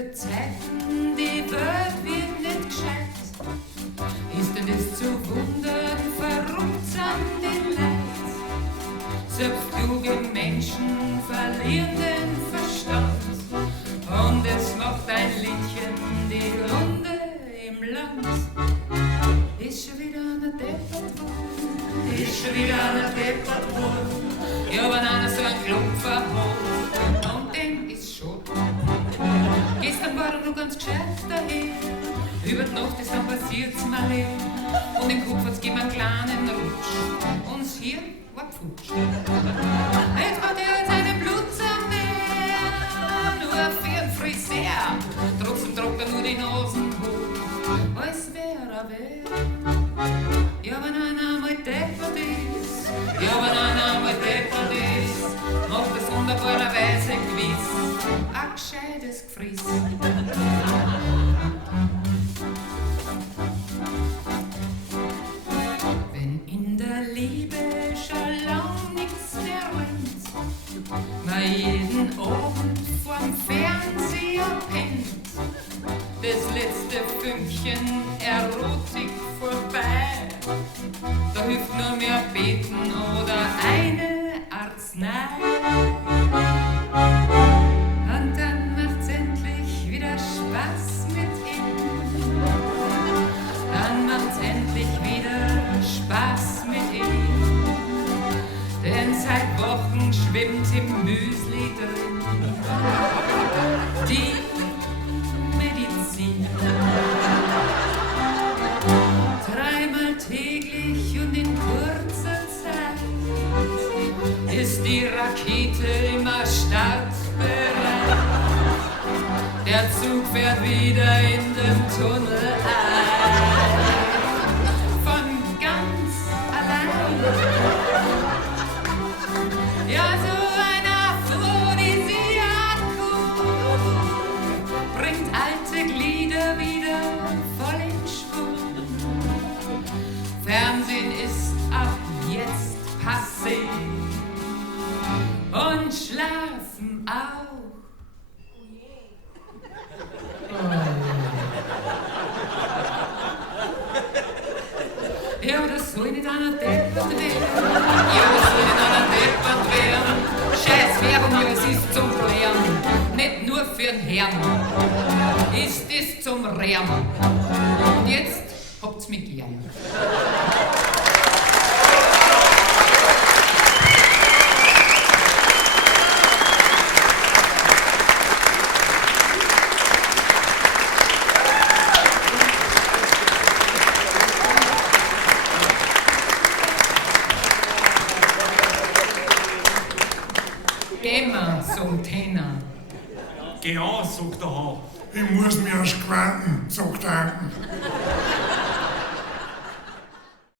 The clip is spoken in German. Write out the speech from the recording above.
für Zeiten, die Welt wird nicht gescheit. Ist denn das zu wundern, verrückt sind die Leid? Selbst kluge Menschen verlieren den Verstand. Und es macht ein Liedchen die Runde im Land. Ist schon wieder einer deppert worden, ist schon wieder einer deppert worden. Ja, wenn einer so einen Klopfer hat, und dem ist schon. Gestern war er noch ganz gescheit dahin, über die Nacht ist dann passiert's mal hin. Und im Kopf hat's gegeben einen kleinen Rutsch, und das Hirn war futsch. Jetzt hat er jetzt einen Blutzer mehr, nur für den Friseur. Trotzdem tragt er nur die Nasen hoch, als wär er wer. Ja, wenn einer mal deppert ist, ja, wenn einer mal deppert ist, macht es wunderbarerweise gewiss ein gescheites Gefriss. Wenn in der Liebe schon lang nichts mehr rennt, man jeden Abend vorm Fernseher pennt, das letzte Fünkchen Erotik vorbei, da hilft nur mehr beten oder eine Arznei. Und dann macht's endlich wieder Spaß mit ihm. Dann macht's endlich wieder Spaß mit ihm. Denn seit Wochen schwimmt im Müsli drin die Medizin. Dreimal täglich und in kurzer Zeit ist die Rakete immer startbereit. Der Zug fährt wieder in den Tunnel ein, von ganz allein. Ja, so ein Aphrodisiakum bringt alte Glieder wieder voll in Schwung. Fernsehen ist ab jetzt passé und schlafen auch. Ja, das soll nicht einer deppert werden. Ja, das soll nicht einer deppert werden. Scheiß Werbung, ja, es ist zum Lernen. Nicht nur für den Herrn. Ist es zum Lernen. Und jetzt habt's mich gern. Geh mal zum Tenor. Geh an, sagt der Hahn. Ich muss mich erst quanten, sagt der Anken.